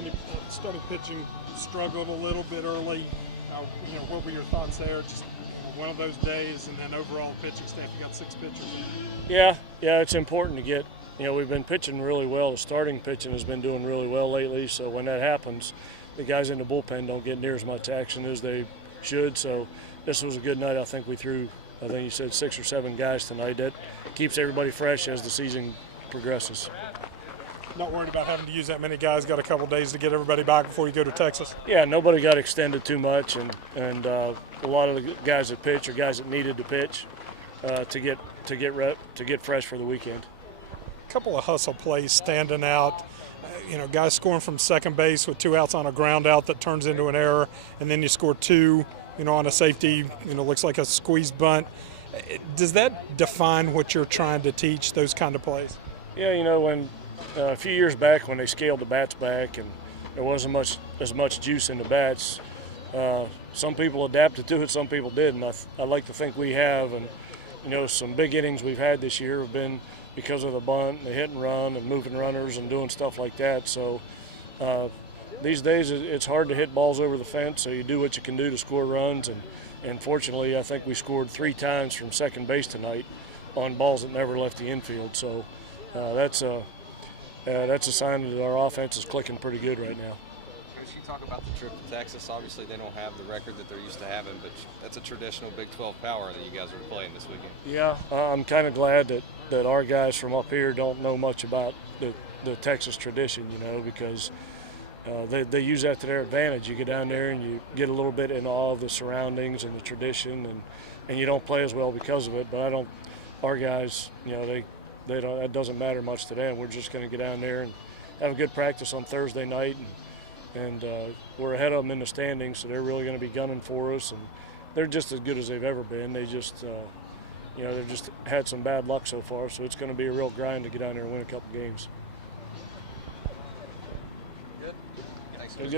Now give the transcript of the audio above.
and you started pitching, struggled a little bit early. What were your thoughts there? Just one of those days, and then overall pitching staff, you got 6 pitchers. Yeah, it's important to get. We've been pitching really well. The starting pitching has been doing really well lately. So when that happens, the guys in the bullpen don't get near as much action as they should. So this was a good night. I think we threw, I think you said 6 or 7 guys tonight. That keeps everybody fresh as the season progresses. Not worried about having to use that many guys. Got a couple days to get everybody back before you go to Texas. Yeah, nobody got extended too much, and a lot of the guys that pitch are guys that needed to pitch to get fresh for the weekend. A couple of hustle plays standing out. Guys scoring from second base with 2 outs on a ground out that turns into an error, and then you score 2, on a safety, looks like a squeeze bunt. Does that define what you're trying to teach, those kind of plays? Yeah, when a few years back when they scaled the bats back and there wasn't as much juice in the bats, some people adapted to it, some people didn't. I like to think we have, and some big innings we've had this year have been because of the bunt, the hit and run, and moving runners and doing stuff like that. So these days it's hard to hit balls over the fence, so you do what you can do to score runs. And fortunately, I think we scored 3 times from second base tonight on balls that never left the infield. So that's a sign that our offense is clicking pretty good right now. Chris, you talk about the trip to Texas. Obviously, they don't have the record that they're used to having, but that's a traditional Big 12 power that you guys are playing this weekend. Yeah, I'm kind of glad that our guys from up here don't know much about the Texas tradition, because they use that to their advantage. You get down there and you get a little bit in awe of the surroundings and the tradition, and you don't play as well because of it. But our guys, they don't. That doesn't matter much to them. We're just going to get down there and have a good practice on Thursday night, and we're ahead of them in the standings, so they're really going to be gunning for us, and they're just as good as they've ever been. They just, they've just had some bad luck so far, so it's going to be a real grind to get down there and win a couple games. Good. Thanks. Good.